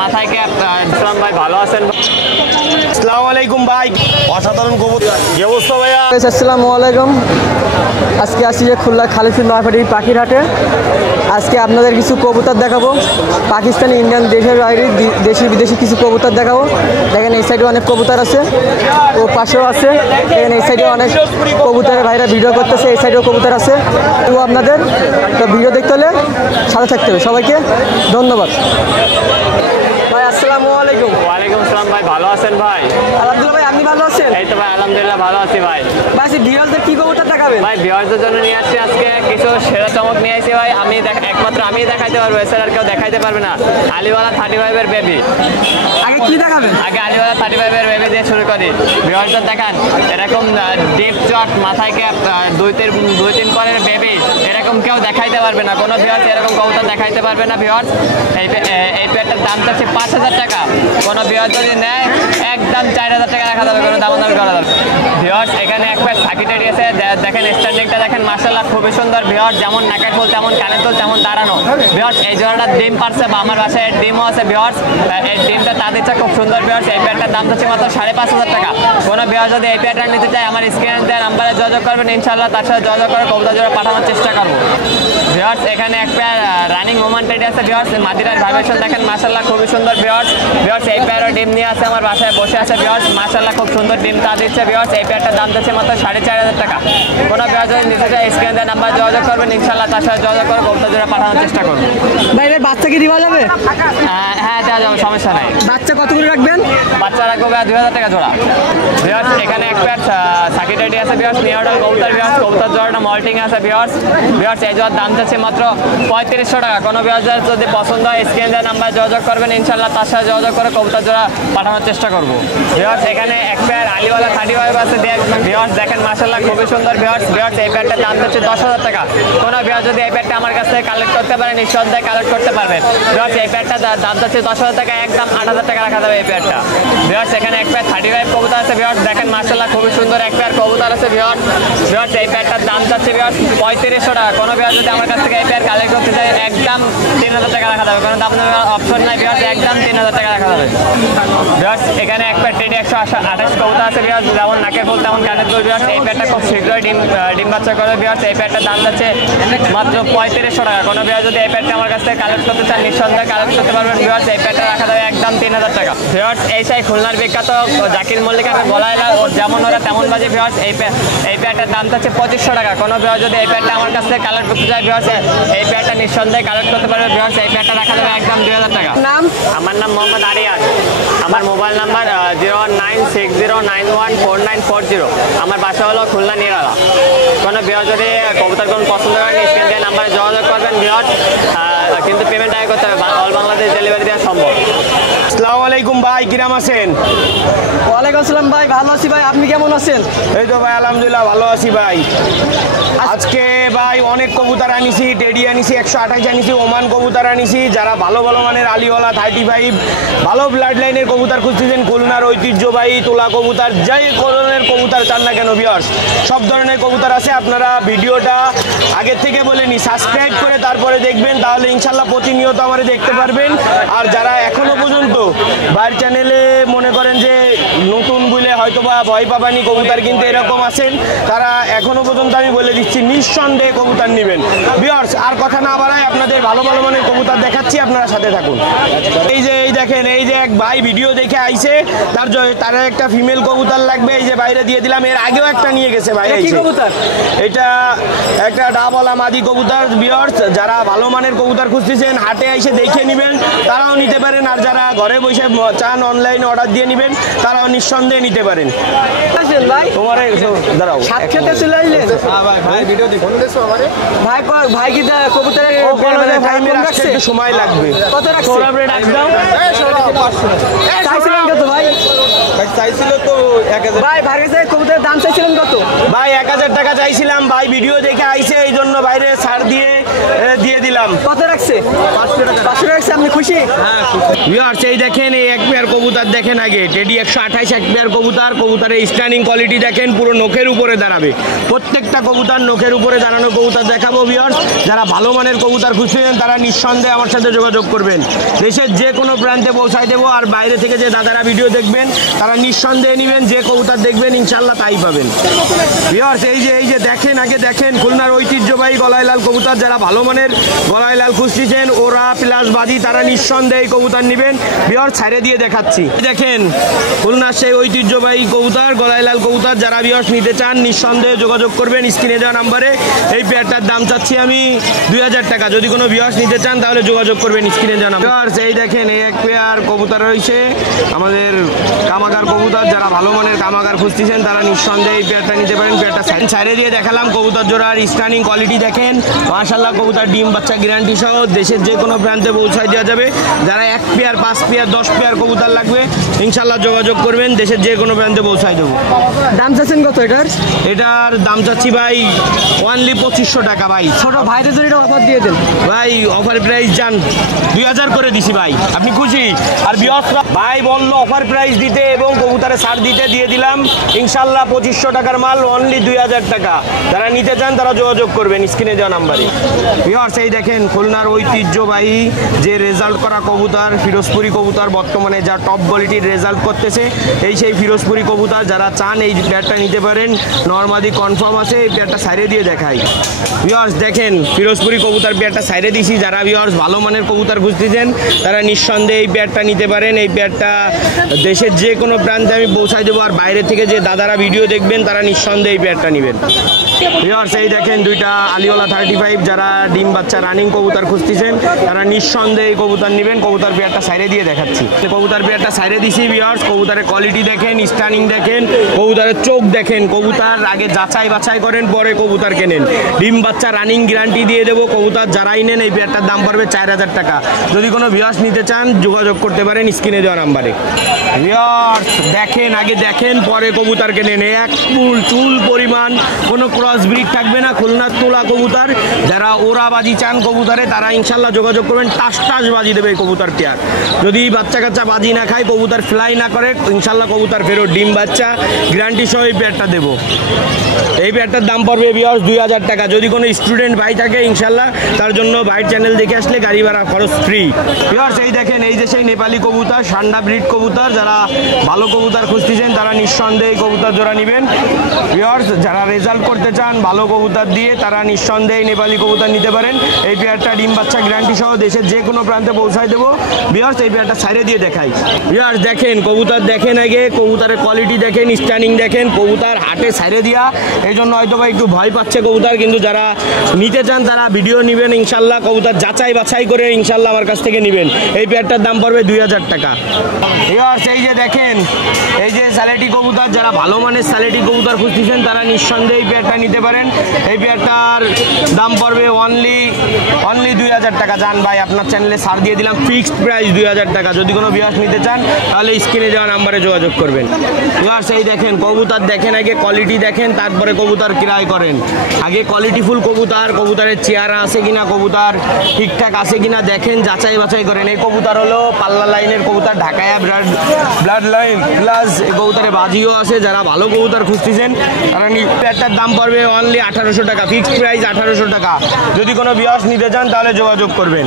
মাথায় ক্যাপ। ইসলাম ভাই ভালো আছেন? আসসালামু আলাইকুম ভাই, অসাধারণ কবুতর। কি অবস্থা ভাইয়া? আসসালামু আলাইকুম। আজকে আসছি যে খুলনা খালিফুর নয়পাটি পাখির হাটে। আজকে আপনাদের কিছু কবুতর দেখাবো, পাকিস্তানি, ইন্ডিয়ান, দেশের বাইরে, দেশি বিদেশি কিছু কবুতর দেখাবো। দেখেন এই সাইডে অনেক কবুতর আছে, ও পাশেও আছে। দেখেন এই সাইডে অনেক কবুতরের ভাইরা ভিডিও করতেছে, এই সাইডেও কবুতর আছে। তো আপনাদের তো ভিডিও দেখতে হলে সাথে থাকতে হবে। সবাইকে ধন্যবাদ। ভাই আসসালামু আলাইকুম। ওয়ালাইকুম আসসালাম ভাই, ভালো আছেন ভাই? আলহামদুলিল্লাহ ভাই, আপনি ভালো আছেন? এই তো ভাই আলহামদুলিল্লাহ ভালো আছি ভাই। ভাই ভিডিওতে কি কবুতর দেখাবেন? ভাই ভিউয়ারদের জন্য নিয়ে আসছি আজকে কিছু সেরা চমক নিয়ে আসছি ভাই। একমাত্র আমি দেখাইতে পারবো, এছাড়া আর কেউ দেখাইতে পারবে না। আলিওয়ালা 35-এর বেবি। আগে কি দেখাবেন? আগে আলিওয়ালা 35-এর বেবি দিয়ে শুরু করি। ভিউয়ারদের দেখান, এরকম ডিপ চট, মাথায় ক্যাপ, দুই তিন পরের বেবি এরকম কেউ দেখাইতে পারবে না। কোনো ভিউয়ার্স এরকম কবুতর দেখাইতে পারবে না। ভিউয়ার্স এই পেয়ারটার দাম চাচ্ছি 5,000 টাকা। কোনো ভিউয়ার যদি নেয় একদম 4,000 টাকা রাখা যাবে, কোনো দাম করা যাবে। ভিউয়ার্স এখানে এক প্যার সাকিটারি আছে, দেখেন স্ট্যান্ডিংটা দেখেন, মাশাআল্লাহ খুবই সুন্দর। ভিউয়ার্স যেমন নাকের ফুল তেমন কানের ফুল তেমন দাঁড়ানো। ভিউয়ার্স এই জোড়াটা ডিম পারছে, বা আমার বাসায় ডিমও আছে। ভিউয়ার্স এই ডিমটা তা দিচ্ছে খুব সুন্দর। ভিউয়ার্স এই পেয়ারটার দাম হচ্ছে মাত্র 5,500 টাকা। কোনো ভিউয়ার যদি এই পেয়ারটা নিতে চায় আমার স্ক্রিনে দেওয়া নাম্বারে যোগাযোগ করবেন, ইনশাআল্লাহ তার সাথে যোগাযোগ করে কবুতর জোড়া পাঠানোর চেষ্টা করবো। ভিউয়ার্স এখানে এক পেয়ার রানিং ওমান টেডি আছে। ভিউয়ার্স মাদিরার ভাইব্রেশন দেখেন, মাশাআল্লাহ খুবই সুন্দর। ভিউয়ার্স এই পেয়ারও ডিম নিয়ে আছে, আমার বাসায় বসে আছে। ভিউয়ার্স মাশাআল্লাহ খুব সুন্দর ডিম তা দিচ্ছে। ভিউয়ার্স এই পেয়ারটার দাম দিচ্ছে মাত্র 4,500 টাকা। কোনো ভিউয়ার যদি নিতে চায় স্ক্রিনে দেওয়া নাম্বার যোগাযোগ করবেন, ইনশাআল্লাহ তার সাথে যোগাযোগ করে কবুতর জোড়া পাঠানোর চেষ্টা করবো। ভাই ভাই বাচ্চা কি দেওয়া যাবে? হ্যাঁ দেওয়া যাবে, সমস্যা নাই। বাচ্চা কত করে রাখবেন? বাচ্চা রাখবো 2,000 টাকা জোড়া। ভিউয়ার্স এখানে এক পেয়ার সাকিটারি আছে। ভিউয়ার্স নিউডাল কবুতর। ভিউয়ার্স কবুতর জোড়াটা মল্টিং আছে। ভিউয়ার্স এই জোড়ার দাম চাচ্ছে মাত্র 3,500 টাকা। কোনো ভিউয়ার যদি পছন্দ হয় স্ক্রিনে দেওয়া নাম্বার যোগাযোগ করবেন, ইনশাআল্লাহ তার সাথে যোগাযোগ করে কবুতর জোড়া পাঠানোর চেষ্টা করবো। ভিউয়ার্স এখানে এক পেয়ার আলিওয়ালা 35 আছে। ভিউয়ার্স দেখেন মাশাআল্লাহ খুবই সুন্দর। ভিউয়ার্স এই পেয়ারটার দাম হচ্ছে 10,000 টাকা। কোনো ভিউয়ার যদি এই পেয়ারটা আমার কাছ থেকে কালেক্ট করতে পারে, নিঃসন্দেহে কালেক্ট করতে পারবেন। ভিউয়ার্স এই পেয়ারটা দাম হচ্ছে 10,000 টাকা, একদম 8,000 টাকা রাখা যাবে এই পেয়ারটা। ভিউয়ার্স এখানে এক পেয়ার 35 কবুতর আছে। ভিউয়ার্স দেখেন মাশাআল্লাহ খুবই সুন্দর এক পেয়ার কবুতর আছে। ভিউয়ার্স এই পেয়ারটার দাম চাচ্ছে 3,500 টাকা। কোনো ভিউয়ার যদি আমার কাছ থেকে এই পেয়ার কালেক্ট করতে চায় একদম 3,000 টাকা রাখা যাবে, কোনো দাম অপশন নাই। ভিউয়ার্স একদম 3,000 টাকা রাখা যাবে। ভিউয়ার্স এখানে এক পেয়ার টেডি 128 কবুতর আছে। ভিউয়ার্স যেমন নাকের ফুল তেমন কানের ফুল। ভিউয়ার্স এই পেয়ারটা খুব শীঘ্রই ডিম বাচ্চা করে। ভিউয়ার্স এই পেয়ারটার দাম যাচ্ছে মাত্র 3,500 টাকা। কোনো ভিউয়ার যদি এই পেয়ারটা আমার কাছ থেকে কালেক্ট করতে চান, নিঃসন্দেহে কালেক্ট করতে পারবেন। ভিউয়ার্স এই পেয়ারটা রাখা যাবে একদম 3,000 টাকা। ভিউয়ার্স এই সাই খুলনার বিখ্যাত জাকির মল্লিক আমি বলাই না, ওর যেমন ওরা তেমন বাজে। ভিউয়ার্স এই পেয়ারটার দাম যাচ্ছে 2,500 টাকা। কোনো ভিউয়ার যদি এই পেয়ারটা আমার কাছ থেকে কালেক্ট করতে চায়, ভিউয়ার্স এই পেয়ারটা নিঃসন্দেহে কালেক্ট করতে পারবে। ভিউয়ার্স এই পেয়ারটা রাখা যাবে একদম 2,000 টাকা। নাম? আমার নাম মোহাম্মদ আরিয়ান। আমার মোবাইল নাম্বার 01960914940। আমার বাসা হলো খুলনা নিরালা। কোনো ভিউয়ার যদি কবুতর কোন পছন্দ করেন স্ক্রিন দিয়ে নাম্বারে যোগাযোগ করবেন। ভিউয়ার কিন্তু পেমেন্ট আগে করতে হবে, অল বাংলাদেশ ডেলিভারি দেওয়া সম্ভব। আসসালামু আলাইকুম ভাই, কিরাম আছেন? ওয়ালাইকুম আসসালাম ভাই, ভালো আছি ভাই, আপনি কেমন আছেন? এই তো ভাই আলহামদুলিল্লাহ ভালো আছি ভাই। আজকে ভাই অনেক কবুতর আনিছি, টেডি আনিছি, 128 আনিছি, ওমান কবুতর আনিছি। যারা ভালো মানের আলিওয়ালা 35 ভালো ব্লাড লাইনের কবুতর খুঁজতেছেন, খুলনার ঐতিহ্যবাহী তোলা কবুতর, যাই ধরনের কবুতর চান না কেন ভিউয়ার্স সব ধরনের কবুতর আছে। আপনারা ভিডিওটা আগের থেকে বলে নি সাবস্ক্রাইব করে তারপরে দেখবেন, তাহলে ইনশাল্লাহ প্রতিনিয়ত আমাদের দেখতে পারবেন। আর যারা এখনো পর্যন্ত বাইরের চ্যানেলে মনে করেন যে নতুন বলে হয়তো বা ভয় পাবানি কবুতর কিন্তু এরকম আছেন, তারা এখনো পর্যন্ত আমি বলে দিচ্ছি নিঃসন্দেহে কবুতর নেবেন। ভিউয়ার্স আর কথা না বাড়াই আপনাদের ভালো মানের কবুতর দেখাচ্ছি, আপনারা সাথে থাকুন। এই দেখেন, এই যে এক ভাই ভিডিও দেখে আইছে, তার একটা ফিমেল কবুতর লাগবে, এই যে বাইরে দিয়ে দিলাম। এর আগেও একটা নিয়ে গেছে ভাই। এটা একটা ডাবলা মাদি কবুতর। ভিউয়ার্স যারা ভালো মানের কবুতর খুঁজতেছেন হাটে এসে দেখে নেবেন, তারাও নিতে পারেন। আর যারা ঘরে বসে চান অনলাইনে অর্ডার দিয়ে নেবেন, তারাও নিঃসন্দেহে নিতে পারেন। তোমার দাঁড়াও ভাই কি কবুতরের সময় লাগবে। কত রাখছে? কত ভাই? ভাই চাইছিল তো 1000 ভাই ভাই কাছে কবুতরের দাম চাইছিলেন কত? ভাই 1000 টাকা চাইছিলাম ভাই, ভিডিও দেখে আইছে এই জন্য বাইরে ছাড় দিয়ে দিলাম। কত রাখছে? 500 টাকা। 500 রাখছে, আপনি খুশি? হ্যাঁ ভিউয়ার্স এই দেখেন এই এক পেয়ার কবুতর দেখেন আগে টেডি 128 এক পেয়ার কবুতর, কবুতরের স্ট্যান্ডিং কোয়ালিটি দেখেন পুরো নখের উপরে দাঁড়াবে, প্রত্যেকটা কবুতর নখের উপরে দাঁড়ানো কবুতর দেখাবো ভিউয়ার্স। যারা ভালো মানের কবুতর খুঁজছেন তারা নিঃসন্দেহে আমার সাথে যোগাযোগ করবেন, দেশের যে কোনো প্রান্তে পৌঁছায় দেবো। আর বাইরে থেকে যে দাদারা ভিডিও দেখবেন তারা নিঃসন্দেহে নেবেন, যে কবুতর দেখবেন ইনশাল্লাহ তাই পাবেন। ভিউয়ার্স এই যে দেখেন আগে দেখেন খুলনার ঐতিহ্যবাহী গলায় লাল কবুতর, যারা ভালো মানের গলায় লাল খুঁজছেন ওরা প্লাস বাজি তারা নিঃসন্দেহে কবুতর নেবেন। ভিউয়ার্স ছাড়ে দিয়ে দেখাচ্ছি, দেখেন খুলনার সেই ঐতিহ্যবাহী কবুতর গলায় লাল কবুতর, যারা ভিউয়ার্স নিতে চান নিঃসন্দেহে যোগাযোগ করবেন স্ক্রিনে দেওয়া নাম্বারে। এই পেয়ারটার দাম চাচ্ছি আমি 2000 টাকা, যদি কোনো ভিউয়ার্স নিতে চান তাহলে যোগাযোগ করবেন স্ক্রিনে দেওয়া নাম্বার। ভিউয়ার্স এই দেখেন এই এক পেয়ার কবুতর রয়েছে আমাদের কামাগার কবুতর, যারা ভালো মানের কামাগার খুঁজতেছেন তারা নিঃসন্দেহে এই পেয়ারটা নিতে পারেন। পেয়ারটা ছাড়ে দিয়ে দেখালাম, কবুতর জোড়ার স্টার্নিং কোয়ালিটি দেখেন মাশাআল্লাহ, কবুতর ডিম বাচ্চা গ্যারান্টি সহ দেশের যে কোনো প্রান্তে পৌঁছায় দেওয়া যাবে। যারা 1 পেয়ার 5 পেয়ার 10 পেয়ার কবুতর লাগবে ইনশাল্লাহ যোগাযোগ করবেন, দেশের যে কোনো প্রান্তে পৌঁছায় দেবো। দাম চাচ্ছেন কত এটার? এটার দাম চাচ্ছি ভাই অনলি 2500 টাকা ভাই। ছোট ভাইদের জন্য অফার দিয়ে দেন ভাই, অফার প্রাইস যান 2000 করে দিছি ভাই, আপনি খুশি? আর ভিউয়ার্সরা ভাই বললো অফার প্রাইস দিতে এবং কবুতরে ছাড় দিতে দিয়ে দিলাম ইনশাল্লাহ 2500 টাকার মাল অনলি 2000 টাকা। যারা নিতে চান তারা যোগাযোগ করবেন স্ক্রিনে দেওয়া নাম্বারে। ভিউয়ার্স এই দেখেন খুলনার ঐতিহ্যবাহী যে রেজাল্ট করা কবুতর ফিরোজপুরি কবুতর, বর্তমানে যা টপ কোয়ালিটির রেজাল্ট করতেছে এই সেই ফিরোজপুরি কবুতর, যারা চান এই পেয়ারটা নিতে পারেন। নরমাদি কনফার্ম আছে, এই পেয়ারটা সাইডে দিয়ে দেখাই। ভিউয়ার্স দেখেন ফিরোজপুরি কবুতর পেয়ারটা সাইডে দিছি, যারা ভিউয়ার্স ভালো মানের কবুতর খুঁজতেছেন তারা নিঃসন্দেহে এই পেয়ারটা নিতে পারেন। এই পেয়ারটা দেশের যে কোনো প্রান্তে আমি পৌঁছায় দেবো, আর বাইরে থেকে যে দাদারা ভিডিও দেখবেন তারা নিঃসন্দেহে এই পেয়ারটা নেবেন। ভিউয়ার্স এই দেখেন দুইটা আলিওয়ালা 35, যারা ডিম বাচ্চা রানিং কবুতর খুঁজতেছেন তারা নিঃসন্দেহে এই কবুতর নেবেন। কবুতর পেয়ারটা সাইডে দিয়ে দেখাচ্ছি, কবুতর পেয়ারটা সাইডে দিছি। ভিউয়ার্স কবুতরের কোয়ালিটি দেখেন, স্টার্নিং দেখেন, কবুতরের চোখ দেখেন, কবুতর আগে যাচাই বাছাই করেন পরে কবুতর কেনেন। ডিম বাচ্চা রানিং গ্যারান্টি দিয়ে দেবো, কবুতর যারাই নেন এই পেয়ারটার দাম পড়বে 4000 টাকা। যদি কোনো ভিউয়ার্স নিতে চান যোগাযোগ করতে পারেন স্ক্রিনে দেওয়া নাম্বারে। ভিউয়ার্স দেখেন আগে দেখেন পরে কবুতর কেনেন, এক চুল পরিমাণ কোনো ক্রস ব্রিড থাকবে না, খুলনার তোলা কবুতর। যারা ওরা বাজি চান কবুতরে তারা ইনশাল্লাহ যোগাযোগ করবেন, টাস বাজি দেবে এই কবুতর পেয়ার। যদি বাচ্চা কাচ্চা বাজি না খায় কবুতর ফ্লাই না করে ইনশাল্লাহ কবুতর ফেরত, ডিম বাচ্চা গ্যারান্টি সহ এই পেয়ারটা দেবো। এই পেয়ারটার দাম পড়বে ভিউয়ার্স 2000 টাকা। যদি কোনো স্টুডেন্ট ভাই থাকে ইনশাল্লাহ তার জন্য ভাইয়ের চ্যানেল দেখে আসলে গাড়ি ভাড়া খরচ ফ্রি। ভিউয়ার্স এই দেখেন এই যে সেই নেপালি কবুতর, সান্ডা ব্রিড কবুতর, যারা ভালো কবুতর খুঁজতেছেন তারা নিঃসন্দেহে এই কবুতর জোড়া নেবেন। ভিউয়ার্স যারা রেজাল্ট করতে চান ভালো কবুতর দিয়ে তারা নিঃসন্দেহে নেপালি কবুতর নিতে পারেন। এই পেয়ারটা ডিম বাচ্চা গ্যারান্টি সহ দেশের যে কোনো প্রান্তে পৌঁছায় দেবো। ভিউয়ার্স এই পেয়ারটা সাইডে দিয়ে দেখাই। ভিউয়ার্স দেখেন কবুতর দেখেন আগে, কবুতরের কোয়ালিটি দেখেন, স্ট্যান্ডিং দেখেন, কবুতর হাটে সাইডে দিয়া এই জন্য হয়তো বা একটু ভয় পাচ্ছে কবুতর, কিন্তু যারা নিতে চান তারা ভিডিও নেবেন ইনশাল্লাহ, কবুতর যাচাই বাছাই করে ইনশাল্লাহ আমার কাছ থেকে নেবেন। এই পেয়ারটার দাম পড়বে 2000 টাকা। ভিউয়ার্স এই যে দেখেন এই যে স্যালেটি কবুতর, যারা ভালো মানের স্যালেটি কবুতর খুঁজতেছেন তারা নিঃসন্দেহে এই পেয়ারটা নিতে পারেন। এই পেয়ারটার দাম পড়বে অনলি 2000 টাকা। যান ভাই আপনার চ্যানেলে ছাড় দিয়ে দিলাম, ফিক্সড প্রাইস 2000 টাকা। যদি কোনো ভিউয়ার্স নিতে চান তাহলে স্ক্রিনে দেওয়া নাম্বারে যোগাযোগ করবেন। ভিউয়ার্স এই দেখেন কবুতর দেখেন আগে, কোয়ালিটি দেখেন তারপরে কবুতর ক্রয় করেন। আগে কোয়ালিটিফুল কবুতর, কবুতরের চেহারা আছে কিনা, কবুতর ঠিকঠাক আছে কিনা দেখেন, যাচাই বাছাই করেন। এই কবুতর হলো পাল্লা লাইনের কবুতর, ঢাকায়া ব্লাড লাইন প্লাস এই কবুতরে বাজিও আছে। যারা ভালো কবুতর খুঁজতেছেন তারা পেয়ারটার দাম পড়বে অনলি 1800 টাকা, ফিক্সড প্রাইস 1800 টাকা। যদি কোনো ভিউয়ার্স নিতে চান তাহলে যোগাযোগ করবেন।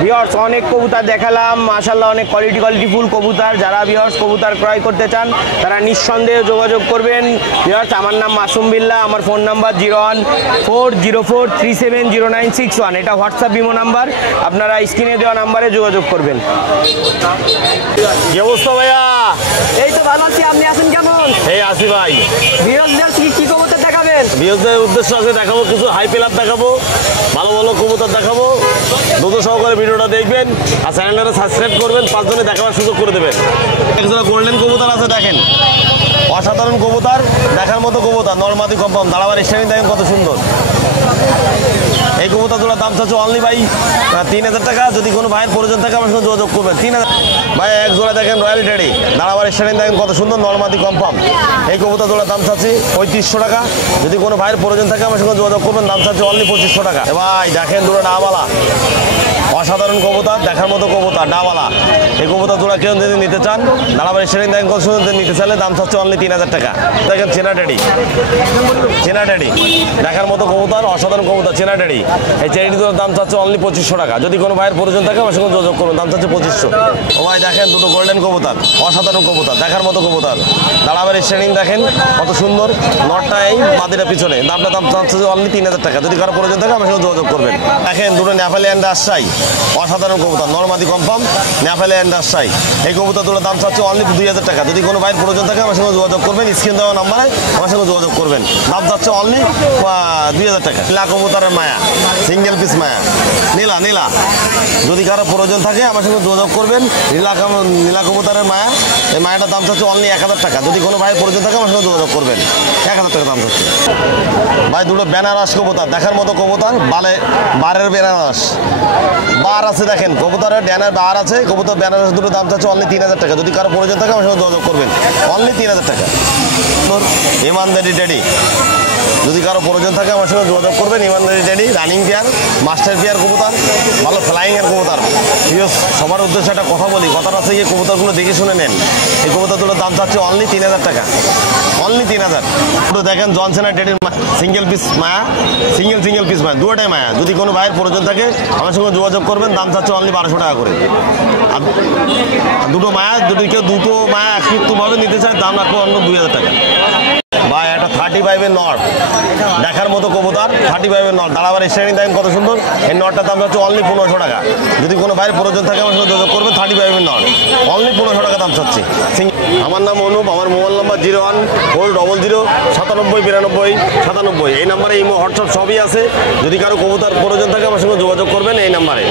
ভিউয়ার্স অনেক কবুতর দেখালাম মাশাআল্লাহ, অনেক কোয়ালিটিফুল কবুতর। যারা ভিউয়ার্স কবুতর ক্রয় করতে চান তারা নিঃসন্দেহে যোগাযোগ করবেন। ভিউয়ার্স আমার নাম মাসুম বিল্লাহ, আমার ফোন নাম্বার 01404370961, এটা হোয়াটসঅ্যাপ ইমো নাম্বার। আপনারা স্ক্রিনে দেওয়া নাম্বারে যোগাযোগ করবেন। কি অবস্থা ভাইয়া? এই তো ভালো আছি, আপনি আছেন কেমন? এই আসি ভাই। ভিউয়ার্সদের কি কবুতর দেখাবেন? ভিউয়ার্সদের উদ্দেশ্য আছে দেখাবো কিছু হাই পেলার দেখাবো, ভালো ভালো কবুতর দেখাবো। ধৈর্য সহকারে ভিডিওটা দেখবেন আর চ্যানেলটা সাবস্ক্রাইব করবেন, 5 জনে দেখাবার সুযোগ করে দেবেন। একজন গোল্ডেন কবুতর আছে দেখেন, অসাধারণ কবুতর, দেখার মতো কবুতর, নরমাদি কম্পাউন্ড, দাঁড়াবার স্টাইলিং দেখেন কত সুন্দর। এই কবুতর জোড়ার দাম চাচ্ছে অনলি ভাই 3000 টাকা। যদি কোনো ভাইয়ের প্রয়োজন থাকে আমার সঙ্গে যোগাযোগ করবেন। 3000 ভাই। এক জোড়া দেখেন রয়্যাল টেডি, দাঁড়াবাড়ির স্ট্যান্ডিং দেখেন কত সুন্দর, নরমাদি কনফার্ম। এই কবুতর জোড়ার দাম চাচ্ছি 3500 টাকা। যদি কোনো ভাইয়ের প্রয়োজন থাকে আমার সঙ্গে যোগাযোগ করবেন। দাম চাচ্ছি অনলি 2500 টাকা। ভাই দেখেন দুটো ডাবালা, অসাধারণ কবুতর, দেখার মতো কবুতর, ডাবালা। এই কবুতর জোড়া কেউ যদি নিতে চান, দাঁড়াবাড়ি স্ট্যান্ডিং দেখেন কত সুন্দর, নিতে চাইলে দাম চাচ্ছে অনলি 3000 টাকা। দেখেন চেনা টেডি, চেনা টেডি, দেখার মতো কবুতর, অসাধারণ কবুতর, চেনা টেডি। এই চেনাটির দাম চাচ্ছে অনলি 2500 টাকা। যদি কোনো ভাইয়ের প্রয়োজন থাকে আমার সঙ্গে যোগাযোগ করুন। দাম চাচ্ছে 2500। ও ভাই দেখেন দুটো গোল্ডেন কবুতর, অসাধারণ কবুতর, দেখার মতো কবুতর, দাঁড়াবাড়ির স্ট্যান্ডিং দেখেন কত সুন্দর, নটটা এই মাদিটা পিছনে। দামটা দাম চাচ্ছে অনলি 3000 টাকা। যদি কারো প্রয়োজন থাকে আমার সঙ্গে যোগাযোগ করবেন। দেখেন দুটো নেপালি অ্যান্ড রাজশাহী, অসাধারণ কবুতর, নরমাদি কনফার্ম, নেপালি অ্যান্ড রাজশাহী। এই কবুতর দুটো দাম চাচ্ছে অনলি 2000 টাকা। যদি কোনো ভাইয়ের প্রয়োজন থাকে আমার সঙ্গে যোগাযোগ করবেন। স্ক্রিন দেওয়া নাম্বারে আমার সঙ্গে যোগাযোগ করবেন। দাম চাচ্ছে অনলি 2000 টাকা। নীলা কবুতরের মায়া, সিঙ্গেল পিস মায়া, নীলা নীলা। যদি কারো প্রয়োজন থাকে আমার সঙ্গে যোগাযোগ করবেন। নীলা কবুতরের মায়া, এই মায়াটার দাম চাচ্ছে অনলি 1000 টাকা। যদি কোনো ভাইয়ের প্রয়োজন থাকে আমার সঙ্গে যোগাযোগ করবেন। 1000 টাকা দাম চাচ্ছে। ভাই দুটো বেনারস কবুতর, দেখার মতো কবুতর, বারের বেনারস বার আছে, দেখেন কবুতরের ড্যানের বার আছে। কবুতর বেনারস দুটো দাম চাচ্ছে অনলি 3000 টাকা। যদি কারো প্রয়োজন থাকে আমার সঙ্গে যোগাযোগ করবেন। অনলি 3000 টাকা। ইমানদারি টেডি, যদি কারো প্রয়োজন থাকে আমার সঙ্গে যোগাযোগ করবেন। ইমানদারি teddy, running pair, master pair কবুতর, ভালো ফ্লাইংয়ের কবুতর। প্রিয় সবার উদ্দেশ্যে একটা কথা বলি, কথাটা হচ্ছে এই কবুতরগুলো দেখে শুনে নেন। এই কবুতরগুলোর দাম চাচ্ছে অনলি 3000 টাকা। অনলি 3000। একটু দেখেন জনসেনা টেডির সিঙ্গেল পিস মায়া, সিঙ্গেল পিস মায়া, দুটোটাই মায়া। যদি কোনো ভাইয়ের প্রয়োজন থাকে আমার সঙ্গে যোগাযোগ করবেন। দাম চাচ্ছে অনলি 1200 টাকা করে। আর দুটো মায়া, যদি কেউ দুটো মায়া একত্রিতভাবে নিতে চায় দাম রাখবো অন্য 2000 টাকা। ভাই একটা 35-এর নট, দেখার মতো কবুতর, 35-এর নট, দাঁড়াবার স্ট্যান্ডিং দেখেন কত সুন্দর। এই নটটার দাম হচ্ছে অনলি 1500 টাকা। যদি কোনো ভাইয়ের প্রয়োজন থাকে আমার সঙ্গে যোগাযোগ করবেন। 35-এর নট, অনলি 1500 টাকা দাম চাচ্ছি। আমার নাম অনুপ, আমার মোবাইল নাম্বার 014097929997। এই নাম্বারে ইমো, হোয়াটসঅ্যাপ সবই আছে। যদি কারো কবুতর প্রয়োজন থাকে আমার সঙ্গে যোগাযোগ করবেন এই নাম্বারে।